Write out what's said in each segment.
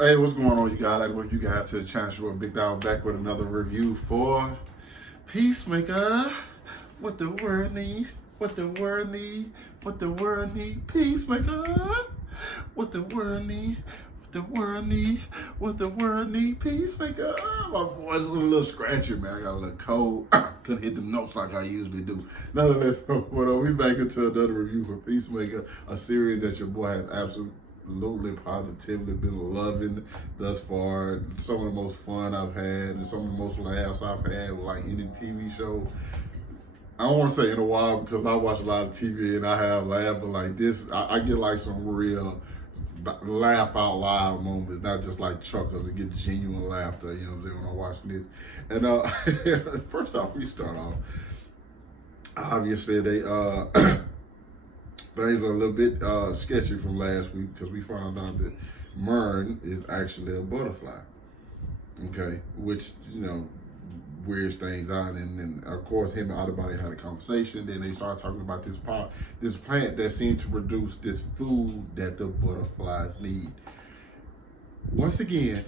Hey, what's going on, you guys? I welcome you guys to the channel. Show Big Dog back with another review for Peacemaker. What the world need? What the world need? What the world need? Peacemaker. What the world need? What the world need? What the world need? Peacemaker. My voice is a little scratchy, man. I got a little cold. Couldn't hit the notes like I usually do. Nonetheless, we back into another review for Peacemaker, a series that your boy has absolutely positively been loving thus far. Some of the most fun I've had and some of the most laughs I've had with like any TV show. I don't want to say in a while because I watch a lot of TV and I have laughed, but like this, I get like some real laugh out loud moments, not just like chuckles and get genuine laughter, you know what I'm saying, when I'm watching this. And first off, we start off, obviously they things are a little bit sketchy from last week because we found out that Murn is actually a butterfly. Okay, which, you know, weirds things out. And then, of course, him and Auggie had a conversation. Then they started talking about this plant that seems to produce this food that the butterflies need. Once again,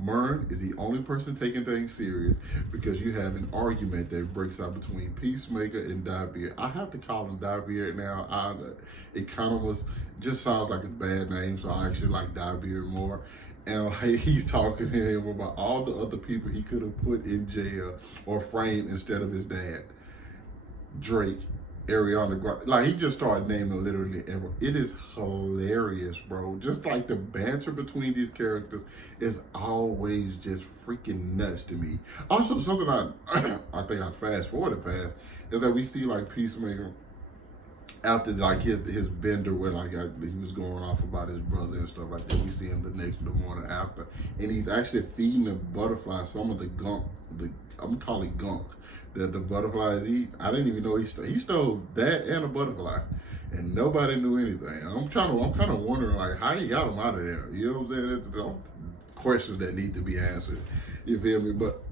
Murn is the only person taking things serious because you have an argument that breaks out between Peacemaker and Diebeard. I have to call him Diebeard now. Economist just sounds like a bad name, so I actually like Diebeard more. And like, he's talking to him about all the other people he could have put in jail or framed instead of his dad, Drake, Ariana Grande. Like, he just started naming literally everyone. It is hilarious, bro. Just like the banter between these characters is always just freaking nuts to me. Also, something I think I fast forwarded past is that we see like Peacemaker after like his bender where like he was going off about his brother and stuff like that. We see him the morning after, and he's actually feeding the butterfly some of the gunk. I'm gonna call it gunk that the butterflies eat. I didn't even know he stole that and a butterfly, and nobody knew anything. I'm kind of wondering like how he got him out of there. You know what I'm saying? That's questions that need to be answered. You feel me? But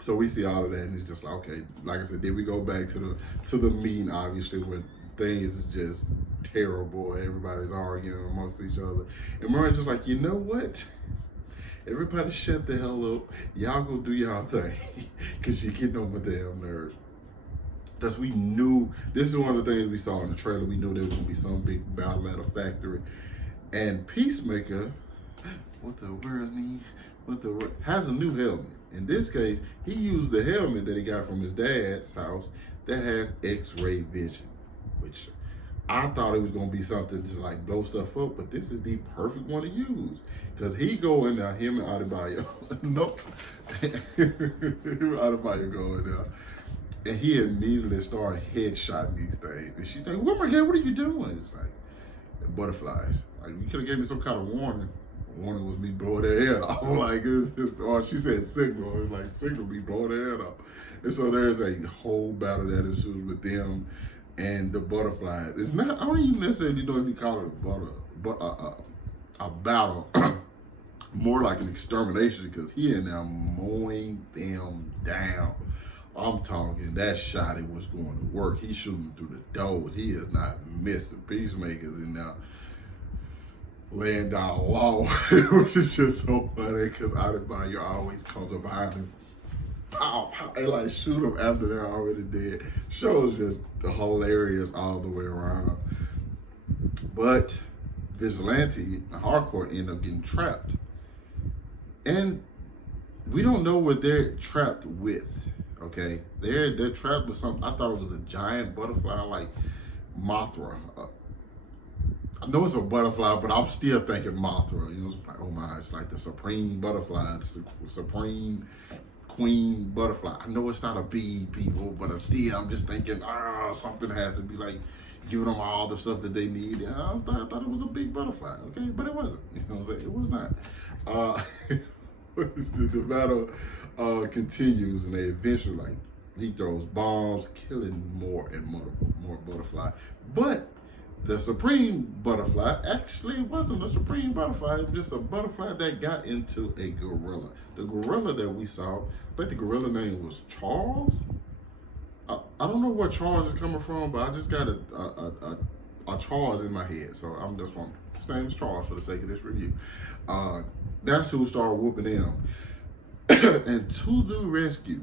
so we see all of that, and it's just like, okay, like I said, then we go back to the meeting, obviously, where things is just terrible. Everybody's arguing amongst each other, and Murray's just like, you know what? Everybody shut the hell up. Y'all go do y'all thing, because you're getting on my damn nerves. Because we knew, this is one of the things we saw in the trailer, we knew there was going to be some big battle at a factory. And Peacemaker, has a new helmet. In this case, he used the helmet that he got from his dad's house that has X-ray vision, which I thought it was going to be something to like blow stuff up, but this is the perfect one to use. Because he go in there, him and Adebayo, nope, Adebayo go in there, and he immediately started headshotting these things. And she's like, oh my God, what are you doing? It's like, butterflies. Like, you could have gave me some kind of warning. Warning was me blowing their head off. Like, or she said signal. It was like, signal me blowing their head off. And so there's a whole battle that ensues with them and the butterflies. It's not, I don't even necessarily know if you call it a battle. More like an extermination, because he in there mowing them down. I'm talking, that shot, it was going to work. He's shooting through the doors. He is not missing. Peacemakers in there laying down low, which is just so funny because Adebayo always comes up behind him, pow, pow, and like shoot them after they're already dead. Show is just hilarious all the way around. But Vigilante and Hardcore end up getting trapped. And we don't know what they're trapped with, okay? They're trapped with something. I thought it was a giant butterfly like Mothra. I know it's a butterfly, but I'm still thinking Mothra. You know, it's like, oh my, it's like the supreme butterfly. It's the supreme queen butterfly. I know it's not a bee, people, but I'm just thinking, something has to be like giving them all the stuff that they need. And I thought it was a big butterfly, okay? But it wasn't. You know what I'm saying? It was not. The battle continues, and they eventually, like, he throws bombs, killing more and more butterfly. But the supreme butterfly actually wasn't a supreme butterfly. It was just a butterfly that got into a gorilla. The gorilla that we saw, I think the gorilla name was Charles. I don't know where Charles is coming from, but I just got a Charles in my head, so I'm just going to, his name is Charles for the sake of this review. That's who started whooping them. And to the rescue,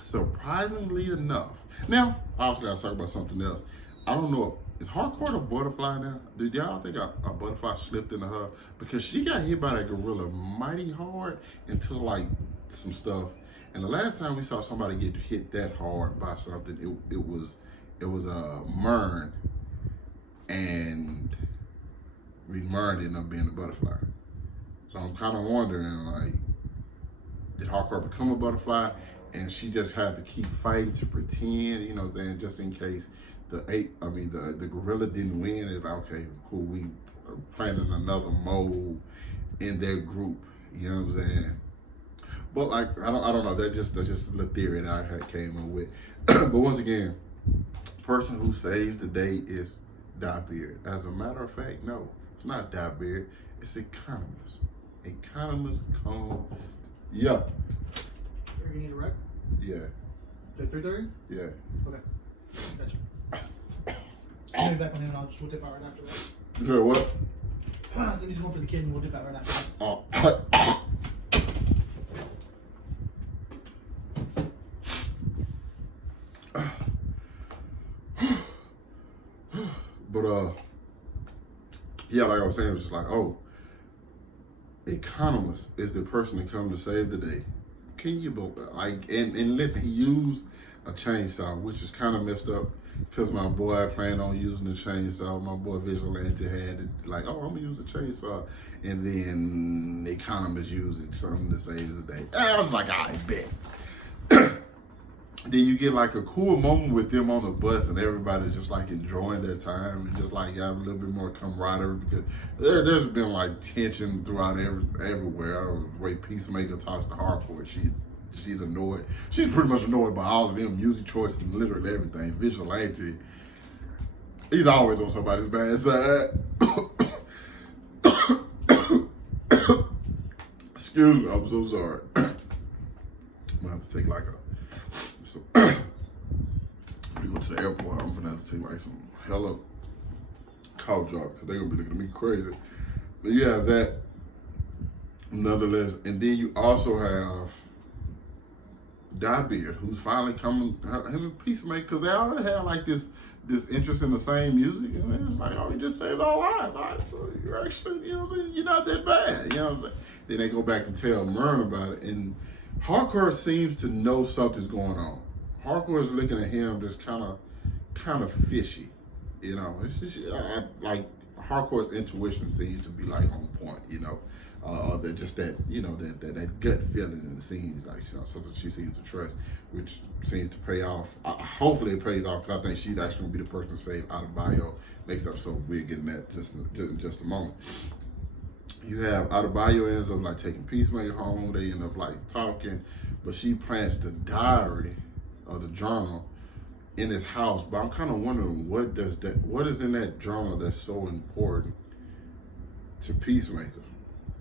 surprisingly enough. Now, I also got to talk about something else. I don't know, is Hardcore a butterfly now? Did y'all think a butterfly slipped into her? Because she got hit by that gorilla mighty hard into like some stuff. And the last time we saw somebody get hit that hard by something, it was Murn, and Murn ended up being a butterfly. So I'm kind of wondering, like, did Hardcore become a butterfly, and she just had to keep fighting to pretend, you know, then just in case the gorilla didn't win. It's like, okay, cool, we are planning another mold in their group. You know what I'm saying? But like, I don't know. That's just the theory that I had came up with. But once again, person who saved the day is Diebeard. As a matter of fact, no, it's not Diebeard. It's Economist. Economist come. Yeah. You need a rec? Yeah. At 3:30? Yeah. Okay. Gotcha. I'll be back on him and we'll dip out right after that. You heard what? So he's going for the kid and we'll dip out right after that. Oh. But yeah, like I was saying, it was just like, oh, Economist is the person to come to save the day. Can you believe, like, and listen, he used a chainsaw, which is kind of messed up because my boy planned on using the chainsaw. My boy Vigilante had it, like, oh, I'm gonna use the chainsaw, and then the Economist used something to save the day. I was like, I bet. Then you get like a cool moment with them on the bus, and everybody's just like enjoying their time and just like have a little bit more camaraderie, because there's been like tension throughout everywhere. The way Peacemaker talks to Hardcore, she's annoyed. She's pretty much annoyed by all of them music choices and literally everything. Vigilante, he's always on somebody's bad side. Excuse me, I'm so sorry. I'm gonna have to take like a. So, when we go to the airport, I'm gonna have to take like some hella cough drops because they're gonna be looking at me crazy. But you have that, nonetheless, and then you also have Diebeard, who's finally coming. Him and Peacemaker, because they already had like this interest in the same music, and it's like, oh, you just saved our lives. Right? So you're actually, you know, you're not that bad. You know what I'm saying? Then they go back and tell Murn about it, and Hardcore seems to know something's going on. Hardcore is looking at him just kind of fishy, you know. It's just like Hardcore's intuition seems to be like on point, you know. That just that, you know, that gut feeling in the scenes, like, you know, something she seems to trust, which seems to pay off. Hopefully it pays off, because I think she's actually gonna be the person to save Adebayo. Next episode we're getting that just in just a moment. You have Adebayo ends up like taking Peacemaker home. They end up like talking, but she plants the diary or the journal in his house. But I'm kind of wondering what is in that journal that's so important to Peacemaker.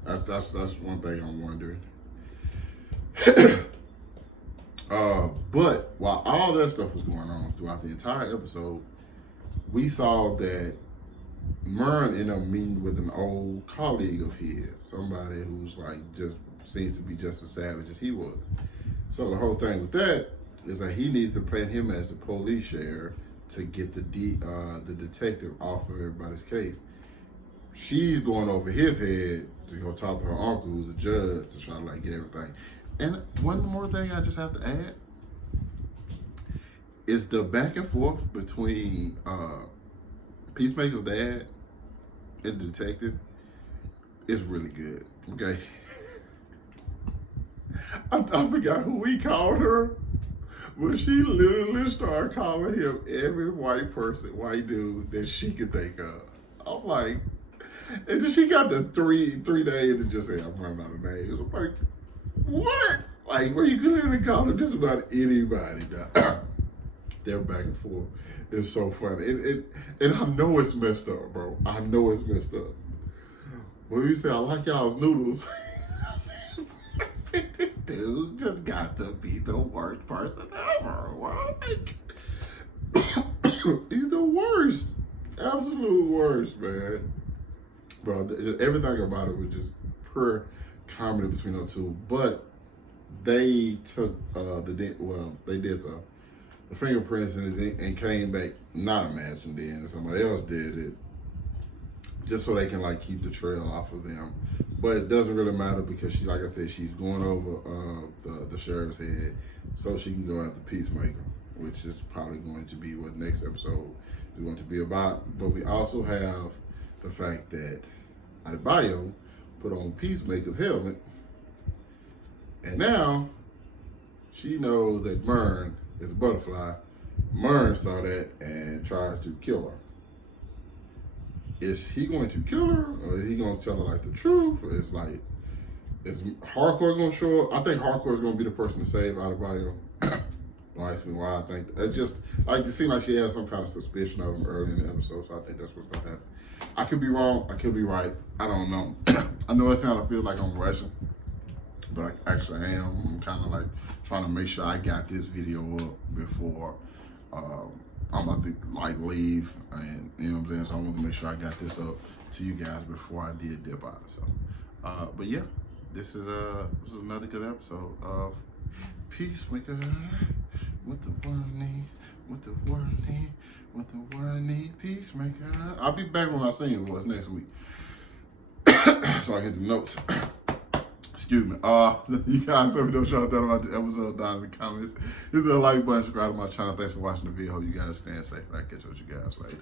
That's one thing I'm wondering. But while all that stuff was going on throughout the entire episode, we saw that Murn ended up meeting with an old colleague of his, somebody who's like just seems to be just as savage as he was. So the whole thing with that is that he needs to plant him as the police sheriff to get the detective off of everybody's case. She's going over his head to go talk to her uncle, who's a judge, to try to like get everything. And one more thing I just have to add is the back and forth between Peacemaker's dad and the detective is really good. Okay. I forgot who he called her, but she literally started calling him every white dude that she could think of. I'm like, and then she got the three days and just said, I'm running out of names. I'm like, what? Like, where you could literally call her just about anybody. Their back and forth is so funny. And I know it's messed up, bro. I know it's messed up. When you say, I like y'all's noodles, I said, this dude just got to be the worst person ever. Like, he's the worst. Absolute worst, man. Bro, everything about it was just pure comedy between those two. But they took they did the fingerprints and came back not imagined it, and somebody else did it, just so they can like keep the trail off of them. But it doesn't really matter because she, like I said, she's going over the sheriff's head so she can go after Peacemaker, which is probably going to be what next episode is going to be about. But we also have the fact that Adebayo put on Peacemaker's helmet, and now she knows that Murn is a butterfly. Murn saw that and tries to kill her. Is he going to kill her, or is he going to tell her like the truth? Or is Hardcore going to show up? I think Hardcore is going to be the person to save Adebayo. Don't ask me why. I think it's just like it seemed like she had some kind of suspicion of him early in the episode, so I think that's what's going to happen. I could be wrong. I could be right. I don't know. I know it kind of feels like I'm rushing, but I actually am. I'm kind of like trying to make sure I got this video up before I'm about to like leave, and you know what I'm saying. So I want to make sure I got this up to you guys before I did dip out. So, but yeah, this is another good episode of Peacemaker with the warning, with the warning, with the warning, Peacemaker. I'll be back when I sing your voice next week, so I get the notes. Excuse me. You guys let me know what y'all thought about the episode down in the comments. Hit the like button, subscribe to my channel. Thanks for watching the video. Hope you guys staying safe. I'll catch up with you guys later.